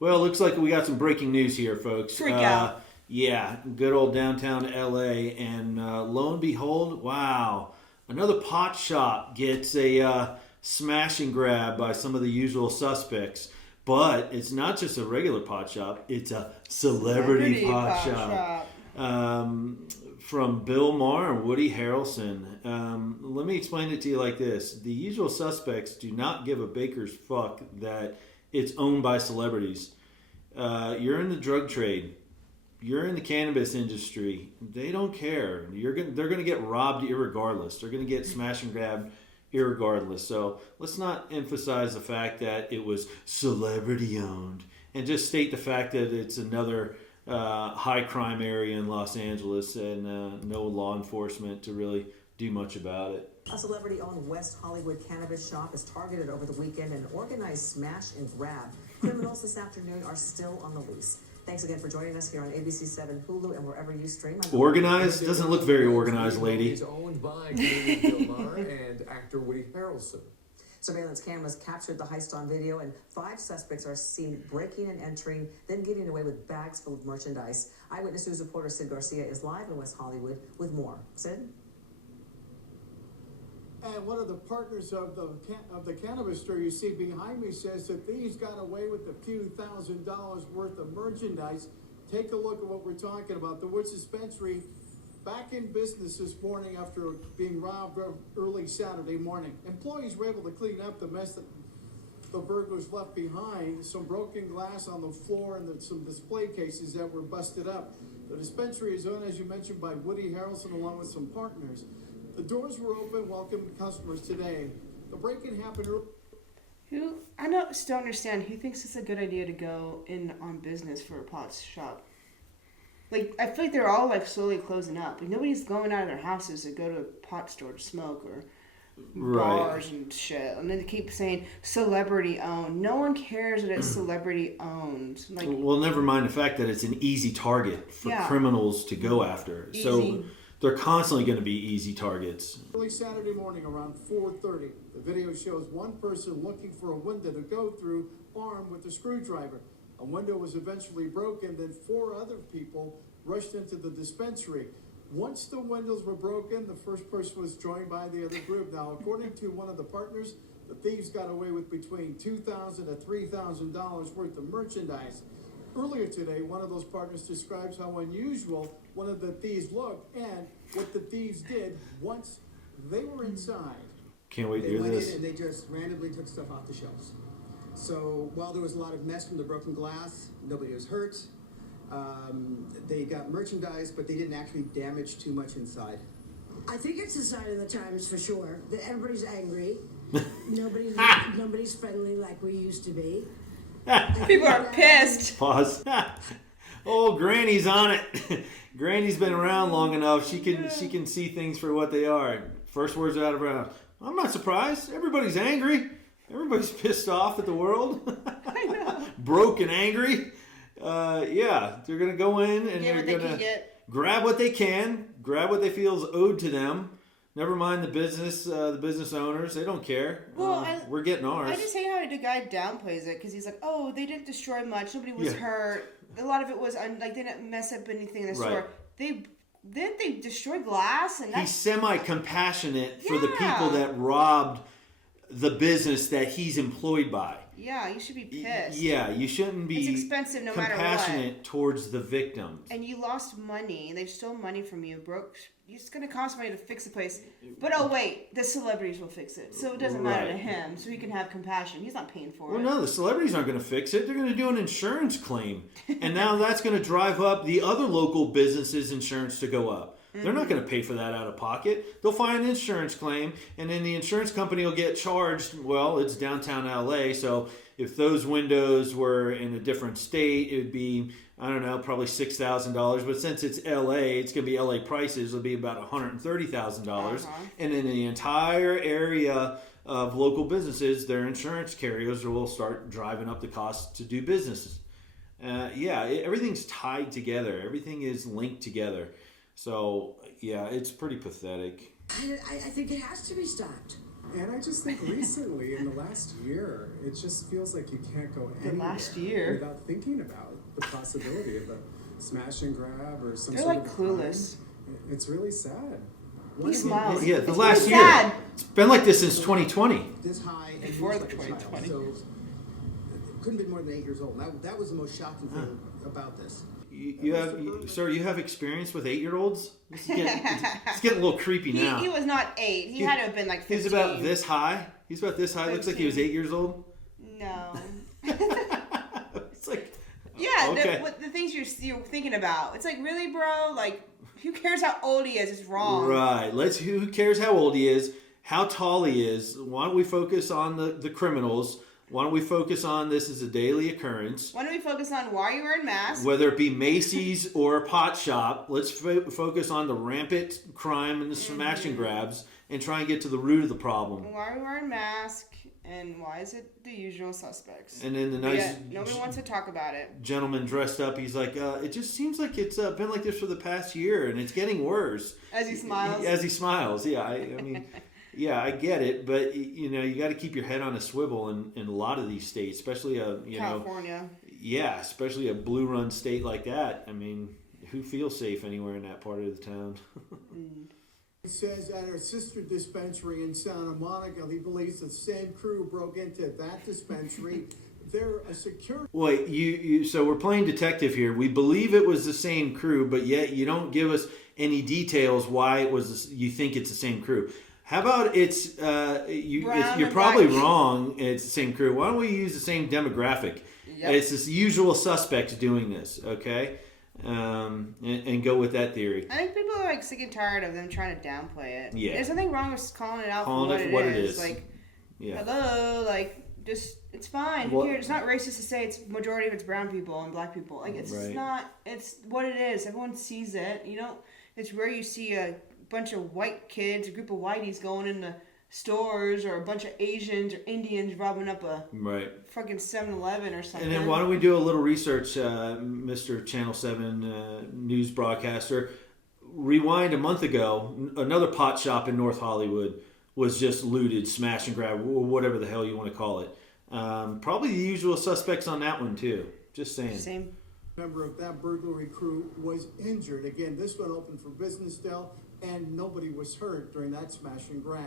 Well, it looks like we got some breaking news here, folks. Freak out. Yeah, good old downtown LA. And lo and behold, wow, another pot shop gets a smash and grab by some of the usual suspects. But it's not just a regular pot shop, it's a celebrity pot shop. From Bill Maher and Woody Harrelson. Let me explain it to you like this. The usual suspects do not give a baker's fuck that it's owned by celebrities. You're in the drug trade. You're in the cannabis industry. They don't care. They're going to get robbed irregardless. They're going to get smash and grabbed irregardless. So let's not emphasize the fact that it was celebrity owned and just state the fact that it's another high crime area in Los Angeles and no law enforcement to really do much about it. A celebrity-owned West Hollywood cannabis shop is targeted over the weekend in an organized smash and grab. Criminals this afternoon are still on the loose. Thanks again for joining us here on ABC 7, Hulu, and wherever you stream. Organized? Doesn't look very organized, lady. It's owned by Bill Maher and actor Woody Harrelson. Surveillance cameras captured the heist on video, and 5 suspects are seen breaking and entering, then getting away with bags full of merchandise. Eyewitness News reporter Sid Garcia is live in West Hollywood with more. Sid? And one of the partners of the cannabis store you see behind me says that these got away with a few $1,000s worth of merchandise. Take a look at what we're talking about. The Woods Dispensary back in business this morning after being robbed early Saturday morning. Employees were able to clean up the mess that the burglars left behind. Some broken glass on the floor and some display cases that were busted up. The dispensary is owned, as you mentioned, by Woody Harrelson along with some partners. The doors were open, welcoming customers today. The break-in happened early. Still understand who thinks it's a good idea to go in on business for a pot shop. Like, I feel like they're all like slowly closing up. Like, nobody's going out of their houses to go to a pot store to smoke or bars and shit. And then they keep saying celebrity owned. No one cares that it's celebrity owned. Like, well, never mind the fact that it's an easy target for criminals to go after. Easy. So they're constantly going to be easy targets. Early Saturday morning around 4:30, the video shows one person looking for a window to go through, armed with a screwdriver. A window was eventually broken, then 4 other people rushed into the dispensary. Once the windows were broken, the first person was joined by the other group. Now, according to one of the partners, the thieves got away with between $2,000 to $3,000 worth of merchandise. Earlier today, one of those partners describes how unusual one of the thieves looked and what the thieves did once they were inside. Can't wait to They hear went this. in and they just randomly took stuff off the shelves. So while there was a lot of mess from the broken glass, nobody was hurt. They got merchandise, but they didn't actually damage too much inside. I think it's a sign of the times for sure that everybody's angry. Nobody's friendly like we used to be. people are pissed. Pause. Oh, Granny's on it. Granny's been around long enough. She can see things for what they are. First words out of her mouth. I'm not surprised. Everybody's angry. Everybody's pissed off at the world. I know. Broke and angry. They're going to go in and they're going to grab what they can, grab what they feel is owed to them. Never mind the business owners. They don't care. Well, we're getting ours. I just hate how the guy downplays it because he's like, oh, they didn't destroy much. Nobody was hurt. A lot of it was, like, they didn't mess up anything in the store. They destroy glass. And he's semi-compassionate for the people that robbed the business that he's employed by. Yeah, you should be pissed. Yeah, you shouldn't be it's expensive no matter what. Compassionate towards the victims. And you lost money. They stole money from you. It's going to cost money to fix the place. But oh wait, the celebrities will fix it. So it doesn't matter to him. So he can have compassion. He's not paying for it. Well, no, the celebrities aren't going to fix it. They're going to do an insurance claim. And now that's going to drive up the other local businesses' insurance to go up. They're not going to pay for that out of pocket. They'll file an insurance claim, and then the insurance company will get charged. Well, it's downtown LA, so if those windows were in a different state, it would be, I don't know, probably $6,000. But since it's LA, it's going to be LA prices. It'll be about $130,000. And in the entire area of local businesses, their insurance carriers will start driving up the cost to do business. Everything's tied together. Everything is linked together. So, yeah, it's pretty pathetic. I think it has to be stopped. And I just think recently, in the last year, it just feels like you can't go anywhere last year? without thinking about the possibility of a smash and grab or some They're sort like of crime. clueless. It's really sad. He smiles. Yeah, the It's last really year. sad. It's been like this since 2020. This high and Before he was the like a child, 2020. so it couldn't have been more than 8 years old. That was the most shocking thing about this. Sir, you have experience with 8-year-olds? It's getting a little creepy now. He was not 8. He had to have been like 15. He's about this high. He's about this high. Looks like he was 8 years old. No. It's like, Yeah, okay. the things you're thinking about. It's like, really, bro? Like, who cares how old he is? It's wrong. Right. Who cares how old he is, how tall he is? Why don't we focus on the criminals? Why don't we focus on this as a daily occurrence? Why don't we focus on why you're wearing masks? Whether it be Macy's or a pot shop, let's focus on the rampant crime and the smash and grabs and try and get to the root of the problem. Why are we wearing masks? And why is it the usual suspects? And then the But nice yet, nobody wants to talk about it. gentleman dressed up, he's like, it just seems like it's been like this for the past year and it's getting worse. As he smiles. As he smiles, yeah. I mean, yeah, I get it, but you got to keep your head on a swivel in a lot of these states, especially California. Yeah, especially a blue run state like that. I mean, who feels safe anywhere in that part of the town? He says at her sister dispensary in Santa Monica, he believes the same crew broke into that dispensary. They're a security. Wait, so we're playing detective here. We believe it was the same crew, but yet you don't give us any details why it was. You think it's the same crew. How about you're probably wrong. It's the same crew. Why don't we use the same demographic? Yep. It's this usual suspects doing this, okay? And go with that theory. I think people are like sick and tired of them trying to downplay it. Yeah. There's nothing wrong with calling it out Calling for it what what it it is. is. Like, Yeah. hello, like, just, it's fine. Who What- cares? It's not racist to say it's majority of it's brown people and black people. Like, it's Right. not, it's what it is. Everyone sees it. It's rare you see a bunch of white kids, a group of whiteys going into stores, or a bunch of Asians or Indians robbing up a Right. fucking 7-Eleven or something. And then why don't we do a little research, Mr. Channel 7 news broadcaster? Rewind a month ago, another pot shop in North Hollywood was just looted, smash and grab, or whatever the hell you want to call it. Probably the usual suspects on that one, too. Just saying. Same. Member of that burglary crew was injured. Again, this one opened for business still, and nobody was hurt during that smash and grab.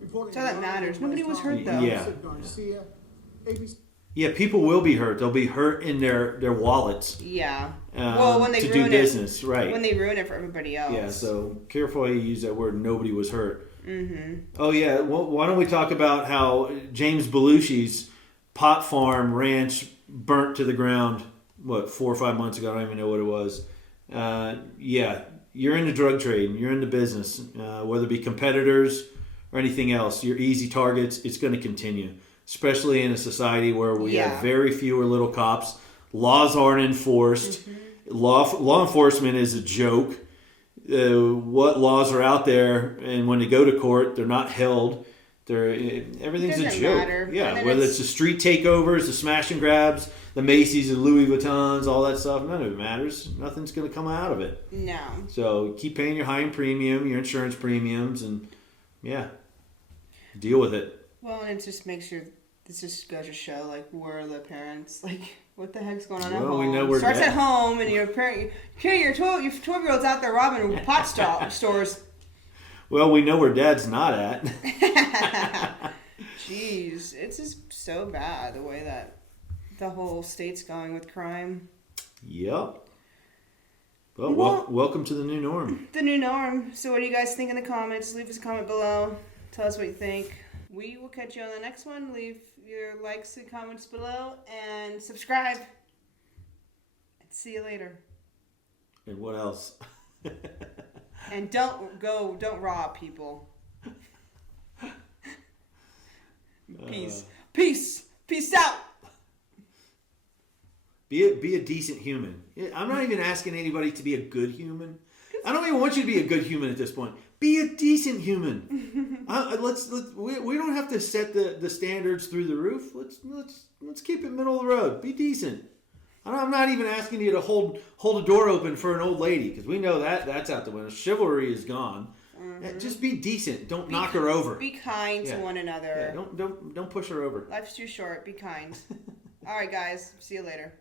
Reporting So that live matters. in Nobody West was hurt, though. Hollywood, Yeah. Sid Garcia, ABC. Yeah, people will be hurt. They'll be hurt in their wallets. Yeah. Well, when they to ruin do business, right? When they ruin it for everybody else. Yeah, so careful how you use that word. Nobody was hurt. Mm-hmm. Oh yeah, well, why don't we talk about how James Belushi's pot farm ranch burnt to the ground? 4 or 5 months ago? I don't even know what it was. Yeah, you're in the drug trade. You're in the business, whether it be competitors or anything else. You're easy targets. It's going to continue, especially in a society where we have very fewer little cops. Laws aren't enforced. Mm-hmm. Law enforcement is a joke. What laws are out there, and when they go to court, they're not held. Everything's a Doesn't joke. matter. Yeah, And then whether it's the street takeovers, the smash and grabs, the Macy's, the Louis Vuittons, all that stuff, none of it matters. Nothing's going to come out of it. No. So keep paying your high premium, your insurance premiums, and yeah, deal with it. Well, and it just makes this just goes to show, like, where are the parents? Like, what the heck's going on at Well, home? we know we're Starts dead. at home, and your 12-year-olds out there robbing stores. Well, we know where Dad's not at. Jeez, it's just so bad the way that the whole state's going with crime. Yep. Well, welcome to the new norm. The new norm. So what do you guys think in the comments? Leave us a comment below. Tell us what you think. We will catch you on the next one. Leave your likes and comments below and subscribe. And see you later. And what else? And don't rob people. Peace. Peace out. Be a decent human. I'm not even asking anybody to be a good human. I don't even want you to be a good human at this point. Be a decent human. We don't have to set the standards through the roof. Let's keep it middle of the road. Be decent. I'm not even asking you to hold a door open for an old lady, because we know that's out the window. Chivalry is gone. Just be decent. Don't knock her over. Be kind to one another. Yeah, don't push her over. Life's too short. Be kind. All right, guys. See you later.